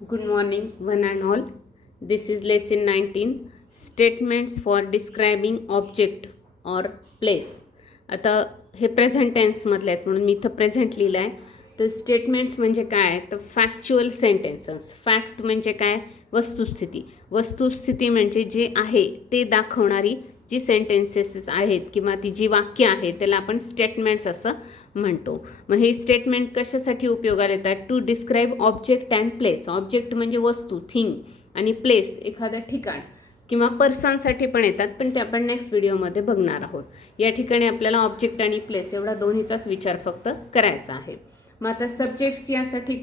Good morning, one and all. This is lesson 19 Statements for describing object or place. आता हे present टेन्समधले आहेत म्हणून मी इथं प्रेझेंट लिहिलं आहे. तर स्टेटमेंट्स म्हणजे काय तर फॅक्च्युअल सेंटेन्सेस. फॅक्ट म्हणजे काय वस्तुस्थिती. वस्तुस्थिती म्हणजे जे आहे ते दाखवणारी जी सेंटेन्सेस आहेत किंवा ती जी वाक्य आहे त्याला आपण स्टेटमेंट्स असं म्हणतो. मग हे स्टेटमेंट कशासाठी उपयोगाला येतात to describe object and place. Object म्हणजे वस्तू थिंग आणि प्लेस एखादं ठिकाण किंवा पर्सनसाठी पण येतात, पण ते आपण नेक्स्ट व्हिडिओमध्ये बघणार आहोत. या ठिकाणी आपल्याला ऑब्जेक्ट आणि प्लेस एवढा दोन्हीचाच विचार फक्त करायचा आहे. मग आता सब्जेक्ट्स यासाठी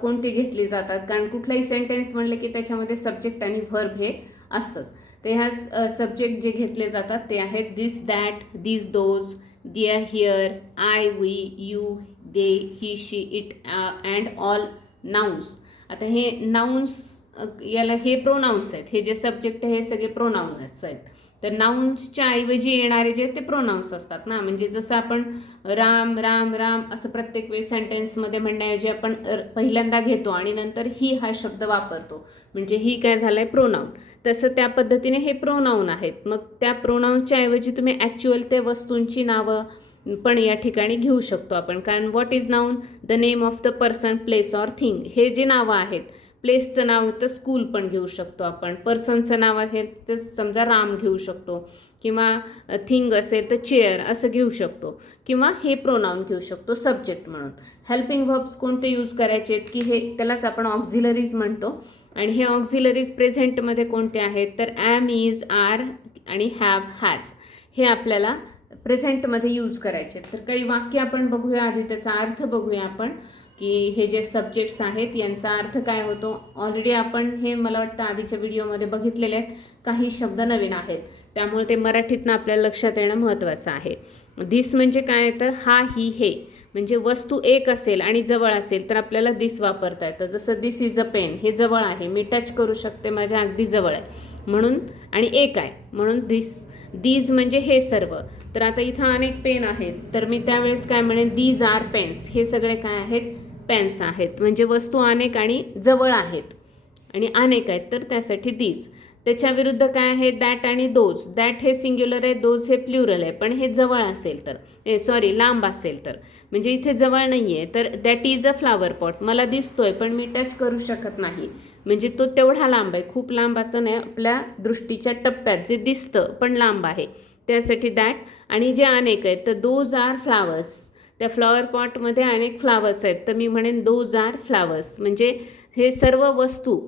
कोणते घेतले जातात, कारण कुठलाही सेंटेन्स म्हणले की त्याच्यामध्ये सब्जेक्ट आणि व्हर्ब हे असतात. ते ह्या सब्जेक्ट जे घेतले जातात ते आहेत this, that, this, those, there, here, I, we, you, they, he, she, it and all nouns. आता हे नाउन्स याला हे प्रोनाउन्स आहेत. हे जे सब्जेक्ट आहे हे सगळे प्रोनाउन्स आहेत. तर नाउन्सच्या ऐवजी येणारे जे ते प्रोनाउन्स असतात ना. म्हणजे जसं आपण राम राम राम असं प्रत्येक वेळी सेंटेन्समध्ये म्हणण्याऐवजी आपण पहिल्यांदा घेतो आणि नंतर ही हा शब्द वापरतो, म्हणजे ही काय झालं आहे प्रोनाउन. तसं त्या पद्धतीने हे प्रोनाउन आहेत. मग त्या प्रोनाउनच्या ऐवजी तुम्ही ॲक्च्युअल त्या वस्तूंची नावं पण या ठिकाणी घेऊ शकतो आपण. कारण what is noun the name of the person, place or thing. हे जे नावं आहेत, प्लेसचं नाव तर स्कूल पण घेऊ शकतो आपण, पर्सनचं नाव आहे तर समजा राम घेऊ शकतो, किंवा थिंग असेल तर चेअर असं घेऊ शकतो, किंवा हे प्रोनाउन घेऊ शकतो सब्जेक्ट म्हणून. हेल्पिंग व्हर्ब्स कोणते यूज करायचे की हे त्यालाच आपण ऑक्झिलरीज म्हणतो. आणि हे ऑक्झिलरीज प्रेझेंटमध्ये कोणते आहेत तर ॲम, इज, आर आणि हॅव, हॅज हे आपल्याला प्रेझेंटमध्ये यूज करायचे. तर काही वाक्य आपण बघूया आधी, त्याचा अर्थ बघूया आपण की हे जे सब्जेक्ट्स आहेत यांचा अर्थ काय होतो. ऑलरेडी आपण हे मला वाटतं आधीच्या व्हिडिओमध्ये बघितलेले आहेत. काही शब्द नवीन आहेत त्यामुळे ते मराठीतनं आपल्याला लक्षात येणं महत्त्वाचं आहे. दिस म्हणजे काय तर हा, ही, हे. म्हणजे वस्तू एक असेल आणि जवळ असेल तर आपल्याला दिस वापरता येतं. जसं दिस इज अ पेन, हे जवळ आहे, मी टच करू शकते, माझ्या अगदी जवळ आहे म्हणून, आणि एक आहे म्हणून दिस. दीज म्हणजे हे सर्व. तर आता इथं अनेक पेन आहेत तर मी त्यावेळेस काय म्हणेन दीज आर पेन्स. हे सगळे काय आहेत पेन्स आहेत. म्हणजे वस्तू अनेक आणि जवळ आहेत आणि अनेक आहेत तर त्यासाठी दीज. त्याच्या विरुद्ध काय आहे दॅट आणि दोज. दॅट हे सिंग्युलर आहे, दोज हे प्ल्युरल आहे. पण हे जवळ असेल तर लांब असेल तर, म्हणजे इथे जवळ नाही आहे तर that is a flower pot. मला दिसतोय पण मी टच करू शकत नाही, म्हणजे तो तेवढा लांब आहे. खूप लांब असं नाही, आपल्या दृष्टीच्या टप्प्यात जे दिसतं पण लांब आहे त्यासाठी दॅट. आणि जे अनेक आहेत तर दोज आर फ्लावर्स. त्या फ्लॉवर पॉटमध्ये अनेक फ्लावर्स आहेत तर मी म्हणेन दोज आर फ्लावर्स. म्हणजे हे सर्व वस्तू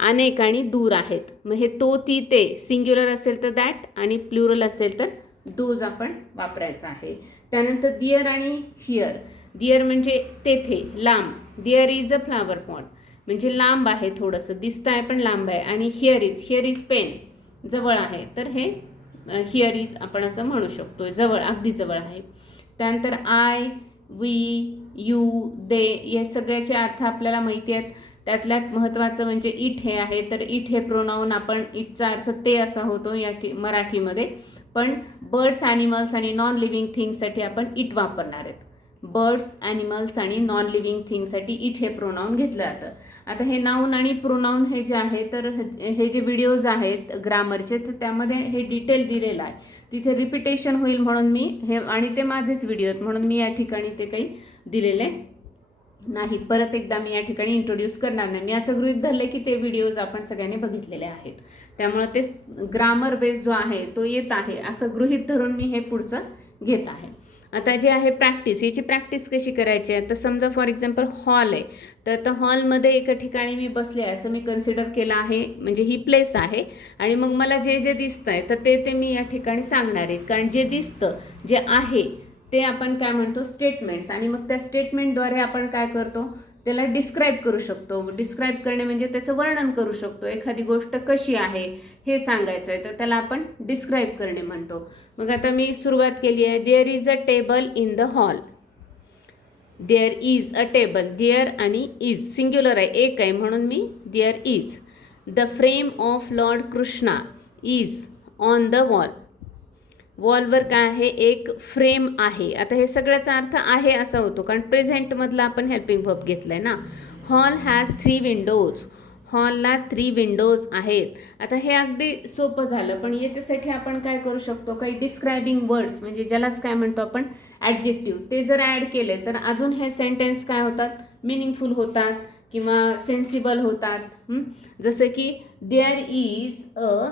अनेक आणि दूर आहेत. मग हे तो, ती, ते सिंग्युलर असेल तर दॅट आणि प्लुरल असेल तर दोज आपण वापरायचं आहे. त्यानंतर दिअर आणि हिअर. दिअर म्हणजे तेथे, लांब. दिअर इज अ फ्लावर पॉट म्हणजे लांब आहे, थोडंसं दिसतं आहे पण लांब आहे. आणि हिअर इज पेन, जवळ आहे तर हे हिअर इज आपण असं म्हणू शकतो, जवळ, अगदी जवळ आहे. त्यानंतर आय, वी, यू, दे या सगळ्याचे अर्थ आपल्याला माहिती आहेत. त्यातल्यात महत्त्वाचं म्हणजे इट हे आहे. तर इट हे प्रोनाऊन, आपण इटचा अर्थ ते असा होतो या मराठीमध्ये. पण बर्ड्स, ॲनिमल्स आणि नॉन लिव्हिंग थिंगसाठी आपण इट वापरणार आहेत. बर्ड्स, ॲनिमल्स आणि नॉन लिव्हिंग थिंगसाठी इट हे प्रोनाऊन घेतलं जातं. आता हे नाऊन आणि प्रोनाऊन हे जे आहे तर हे जे व्हिडिओज आहेत ग्रामरचे तर त्यामध्ये हे डिटेल दिलेलं आहे. तिथे रिपिटेशन होईल म्हणून मी हे, आणि ते माझेच व्हिडिओ आहेत म्हणून मी या ठिकाणी ते काही दिलेले नाही. परत एकदा मी या ठिकाणी इंट्रोड्यूस करणार नाही. मी असं गृहीत धरलं की ते व्हिडिओज आपण सगळ्यांनी बघितलेले आहेत त्यामुळे ते ग्रामर बेस जो आहे तो येत आहे असं गृहीत धरून मी हे पुढचं घेत आहे. आता जे आहे प्रॅक्टिस, याची प्रॅक्टिस कशी करायची आहे तर समजा फॉर एक्झाम्पल हॉल आहे तर हॉलमध्ये एका ठिकाणी मी बसले आहे असं मी कन्सिडर केलं आहे, म्हणजे ही प्लेस आहे. आणि मग मला जे जे दिसतं आहे तर ते मी या ठिकाणी सांगणार आहे. कारण जे दिसतं, जे आहे ते आपण काय म्हणतो स्टेटमेंट्स. आणि मग त्या स्टेटमेंटद्वारे आपण काय करतो त्याला डिस्क्राईब करू शकतो. डिस्क्राईब करणे म्हणजे त्याचं वर्णन करू शकतो. एखादी गोष्ट कशी आहे हे सांगायचं आहे तर त्याला आपण डिस्क्राईब करणे म्हणतो. मग आता मी सुरुवात केली आहे. There is a table in the hall. There is a table. There आणि इज सिंग्युलर आहे, एक आहे म्हणून मी there is. The frame of lord Krishna is on the wall. वॉलवर काय आहे एक फ्रेम आहे. आता हे सगळ्याचा अर्थ आहे असा होतो कारण प्रेझेंटमधला आपण हेल्पिंग व्हर्ब घेतला आहे ना. Hall has 3 Windows. हॉलला 3 विंडोज आहेत. आता हे अगदी सोपं झालं, पण याच्यासाठी आपण काय करू शकतो, काही डिस्क्रायबिंग वर्ड्स म्हणजे ज्यालाच काय म्हणतो आपण ॲडजेक्टिव्ह, ते जर ॲड केले तर अजून हे सेंटेन्स काय होतात, मिनिंगफुल होतात किंवा सेन्सिबल होतात. जसं की देअर इज अ,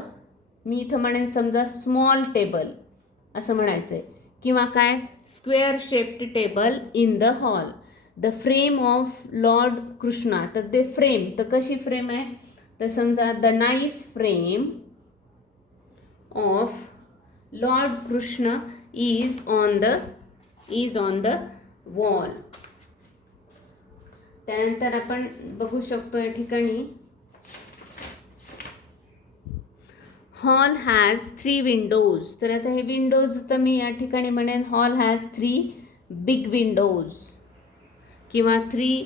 मी इथं म्हणेन समजा स्मॉल टेबल असं म्हणायचं आहे, किंवा काय square shaped table in the hall. The frame of lord Krishna, तर ते फ्रेम, तर कशी फ्रेम आहे, तर समजा the nice frame of lord Krishna is on the wall. त्यानंतर आपण बघू शकतो या ठिकाणी हॉल हॅज 3 विंडोज. तर आता हे विंडोज तर मी या ठिकाणी म्हणेन हॉल हॅज 3 बिग विंडोज किंवा 3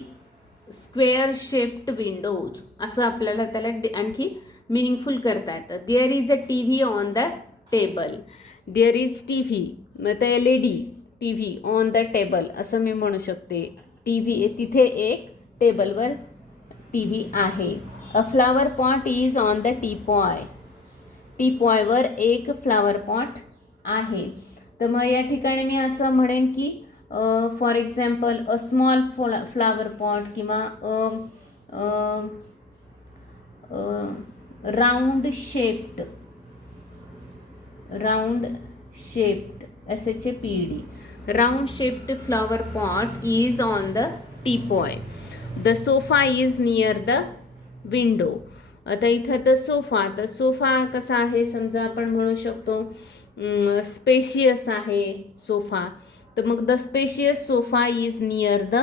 स्क्वेअर शेप्ड विंडोज, असं आपल्याला त्याला आणखी मिनिंगफुल करता येतं. There is a T V on the table. There is T V, मग ते LED T V on the table असं मी म्हणू शकते. टी व्ही, तिथे एक टेबलवर टी व्ही आहे. A flower pot is on the teapoy. टीपॉयवर एक फ्लावर पॉट आहे. तर मग या ठिकाणी मी असं म्हणेन की for example a small flower pot किंवा round shaped SHAPED round shaped flower pot is on the teapoy. The sofa is near the window. आता इथं तर सोफा कसा आहे, समजा आपण म्हणू शकतो स्पेशियस आहे सोफा. तर मग the spacious sofa is near the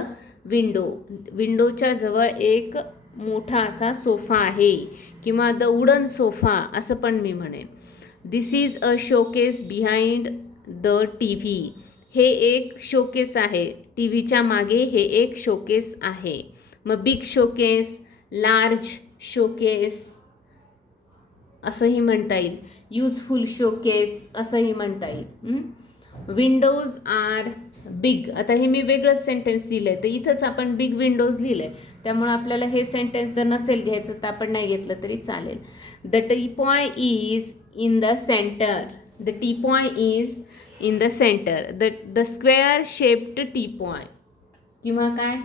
window. विंडोच्या जवळ एक मोठा असा सोफा आहे, किंवा द वुडन सोफा असं पण मी म्हणेन. This is a showcase behind the T V. हे एक शोकेस आहे, टी व्हीच्या मागे हे एक शोकेस आहे. मग बिग शोकेस, लार्ज शोकेस असंही म्हणता येईल. युजफुल शोकेस असंही म्हणता येईल. Windows are big. आता हे मी वेगळंच सेंटेन्स दिलं आहे, तर इथंच आपण बिग विंडोज लिहिलं आहे, त्यामुळे आपल्याला हे सेंटेन्स जर नसेल घ्यायचं तर आपण नाही घेतलं तरी चालेल. The teapoy is in the centre. The teapoy is in the centre. The square shaped teapoy किंवा काय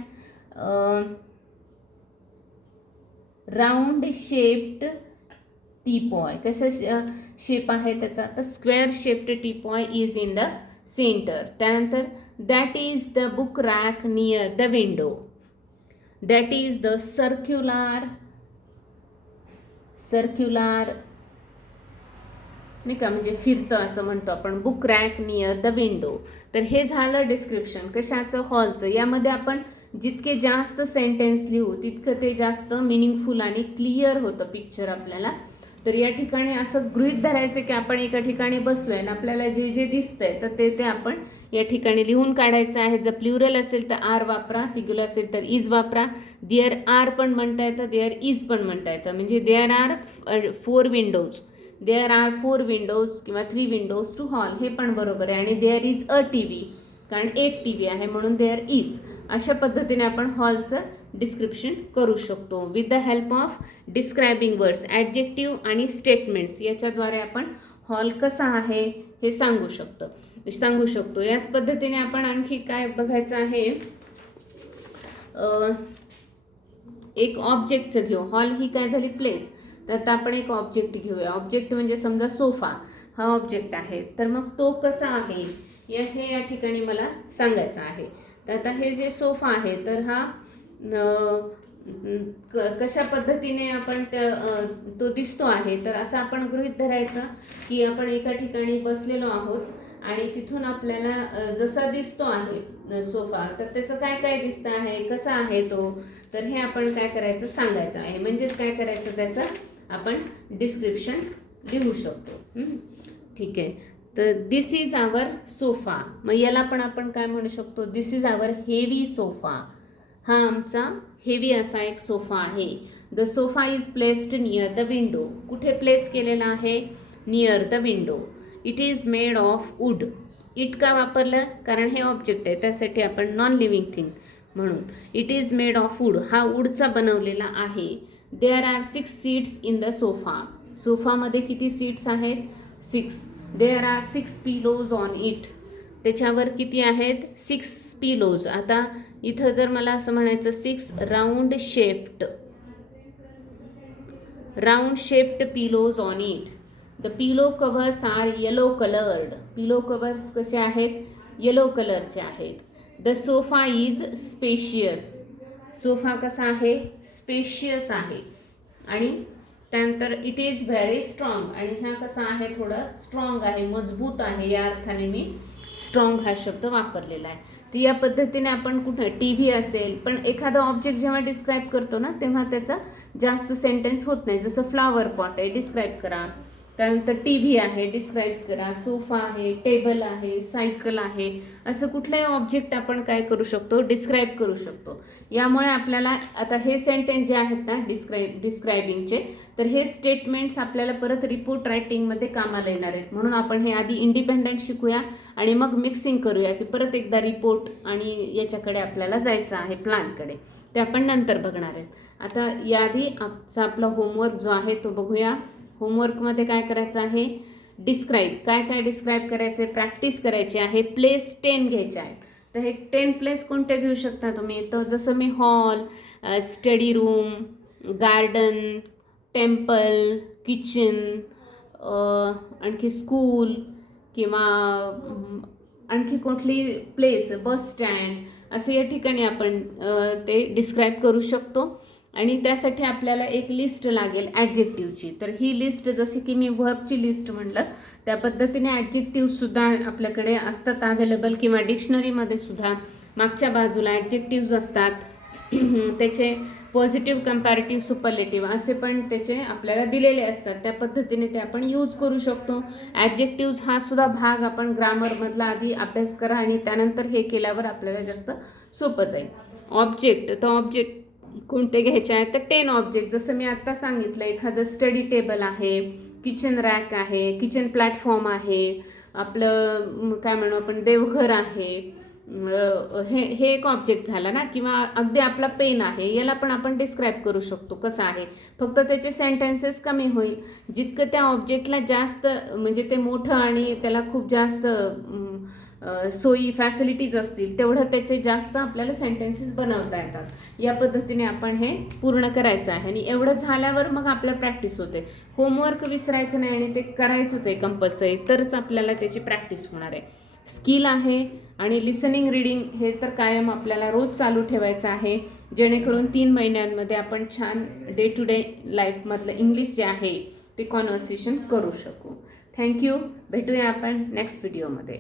राऊंड शेप्ड टीपॉय. कशा शेप आहे त्याचा, तर square shaped teapoy is in the centre. त्यानंतर that is the book rack near the window. That is the circular नाही का, म्हणजे फिरतं असं म्हणतो आपण, book rack near the window. तर हे झालं डिस्क्रिप्शन कशाचं, हॉलचं. यामध्ये आपण जितके जास्त सेंटेन्स लिहू तितकं ते जास्त मिनिंगफुल आणि क्लिअर होतं पिक्चर आपल्याला. तर या ठिकाणी असं गृहीत धरायचं की आपण एका ठिकाणी बसलोय आणि आपल्याला जे जे दिसतंय तर ते आपण या ठिकाणी लिहून काढायचं आहे. जर प्लुरल असेल तर आर वापरा, सिंग्युलर असेल तर इज वापरा. देअर आर पण म्हणता येतं, देअर इज पण म्हणता येतं. म्हणजे there are 4 windows, there are 4 windows किंवा 3 विंडोज टू हॉल, हे पण बरोबर आहे. आणि there is a T V, कारण एक टी व्ही आहे म्हणून देअर इज. अशा पद्धतीने आपण हॉलचं डिस्क्रिप्शन करू शकतो with the help of describing words, adjective आणि स्टेटमेंट्स. याच्याद्वारे आपण हॉल कसा आहे हे सांगू शकतो. याच पद्धतीने आपण आणखी काय बघायचं आहे, एक ऑब्जेक्टचं घेऊ. हॉल ही काय झाली प्लेस, तर आता आपण एक ऑब्जेक्ट घेऊया. ऑब्जेक्ट म्हणजे समजा सोफा हा ऑब्जेक्ट आहे, तर मग तो कसा आहे हे या ठिकाणी मला सांगायचं आहे. तर आता हे जे सोफा आहे तर हा कशा पद्धतीने आपण तो दिसतो आहे, तर असं आपण गृहीत धरायचं की आपण एका ठिकाणी बसलेलो आहोत आणि तिथून आपल्याला जसा दिसतो आहे सोफा, तर त्याचं काय काय दिसतं आहे, कसा आहे तो, तर हे आपण काय करायचं सांगायचं आहे. म्हणजेच काय करायचं, त्याचं आपण डिस्क्रिप्शन लिहू शकतो. ठीक आहे. तर दिस इज आवर सोफा, मग याला पण आपण काय म्हणू शकतो, this is our heavy sofa. हा आमचा हेवी असा एक सोफा आहे. The sofa is placed near the window. कुठे प्लेस केलेला आहे, near the window. It is made of wood. It का वापरलं, कारण हे ऑब्जेक्ट आहे त्यासाठी आपण नॉन लिव्हिंग थिंग म्हणून. It is made of wood, हा वूडचा बनवलेला आहे. There are 6 seats in the sofa, सोफामध्ये किती सीट्स आहेत? 6. There are 6 pillows on it, त्याच्यावर किती आहेत? 6 पिलोज. आता इथं जर मला असं म्हणायचं 6 round shaped pillows on it. The pillow covers are yellow coloured, pillow covers कसे आहेत? येलो कलरचे आहेत. The sofa is spacious, sofa कसा आहे? स्पेशियस आहे. आणि त्यानंतर इट इज व्हेरी स्ट्रॉंग, आणि हा कसा आहे? थोडा स्ट्रॉंग आहे, मजबूत आहे. या अर्थाने मी स्ट्रॉंग हा शब्द वापरलेला आहे. तर या पद्धतीने आपण कुठं टी व्ही असेल, पण एखादा ऑब्जेक्ट जेव्हा डिस्क्राईब करतो ना, तेव्हा त्याचा जास्त सेंटेन्स होत नाही. जसं फ्लावर पॉट आहे, डिस्क्राईब करा. त्यानंतर टी व्ही आहे, डिस्क्राईब करा. सोफा आहे, टेबल आहे, सायकल आहे, असं कुठलंही ऑब्जेक्ट आपण काय करू शकतो? डिस्क्राईब करू शकतो. यामुळे आपल्याला आता हे सेंटेन्स जे आहेत ना डिस्क्रायबिंगचे, तर हे स्टेटमेंट्स आपल्याला परत रिपोर्ट रायटिंगमध्ये कामाला येणार आहेत. म्हणून आपण हे आधी इंडिपेंडंट शिकूया आणि मग मिक्सिंग करूया, की परत एकदा रिपोर्ट आणि याच्याकडे आपल्याला जायचं आहे, प्लॅनकडे. ते आपण नंतर बघणार आहेत. आता याआधी आपला होमवर्क जो आहे तो बघूया. होमवर्कमध्ये काय करायचं आहे? डिस्क्राईब, काय काय डिस्क्राईब करायचे, प्रॅक्टिस करायची आहे. प्लेस 10 घ्यायचे आहेत. तर हे 10 प्लेस कोणते घेऊ शकता तुम्ही? तर जसं मी hall, study room, garden, temple, kitchen, आणखी स्कूल, किंवा आणखी कुठली प्लेस, बस स्टँड, असं या ठिकाणी आपण ते डिस्क्राईब करू शकतो. आणि त्यासाठी आपल्याला एक लिस्ट लागेल ॲडजेक्टिव्हची. तर ही लिस्ट, जशी की मी व्हर्बची लिस्ट म्हटलं, त्या पद्धतीने ॲडजेक्टिव्हसुद्धा आपल्याकडे असतात अवेलेबल, किंवा डिक्शनरीमध्ये सुद्धा मागच्या बाजूला ॲडजेक्टिव्ज असतात. त्याचे पॉझिटिव्ह, कंपॅरेटिव्ह, सुपरलेटिव्ह असे पण त्याचे आपल्याला दिलेले असतात. त्या पद्धतीने ते आपण यूज करू शकतो. ॲडजेक्टिव्ज हा सुद्धा भाग आपण ग्रामरमधला आधी अभ्यास करा, आणि त्यानंतर हे केल्यावर आपल्याला जास्त सोपं जाईल. ऑब्जेक्ट, तर ऑब्जेक्ट कोणते घ्यायचे आहेत? तर 10 ऑब्जेक्ट. जसं मी आत्ता सांगितलं, एखादं स्टडी टेबल आहे, किचन रॅक आहे, किचन प्लॅटफॉर्म आहे, आपलं काय म्हणू आपण, देवघर आहे, हे एक ऑब्जेक्ट झाला ना. किंवा अगदी आपला पेन आहे, याला पण आपण डिस्क्राईब करू शकतो कसं आहे. फक्त त्याचे सेंटेन्सेस कमी होईल. जितकं त्या ऑब्जेक्टला जास्त, म्हणजे ते मोठं आणि त्याला खूप जास्त सोयी, फॅसिलिटीज असतील, तेवढं त्याचे जास्त आपल्याला सेंटेन्सेस बनवता येतात. या पद्धतीने आपण हे पूर्ण करायचं आहे. आणि एवढं झाल्यावर मग आपलं प्रॅक्टिस होते. होमवर्क विसरायचं नाही, आणि ते करायचंच आहे कंपल्सरी, तरच आपल्याला त्याची प्रॅक्टिस होणार आहे. स्किल आहे. आणि लिसनिंग, रीडिंग हे तर कायम आपल्याला रोज चालू ठेवायचं आहे, जेणेकरून 3 महिन्यांमध्ये आपण छान डे टू डे लाईफमधलं इंग्लिश जे आहे ते कॉन्व्हर्सेशन करू शकू. थँक्यू. भेटूया आपण नेक्स्ट व्हिडिओमध्ये.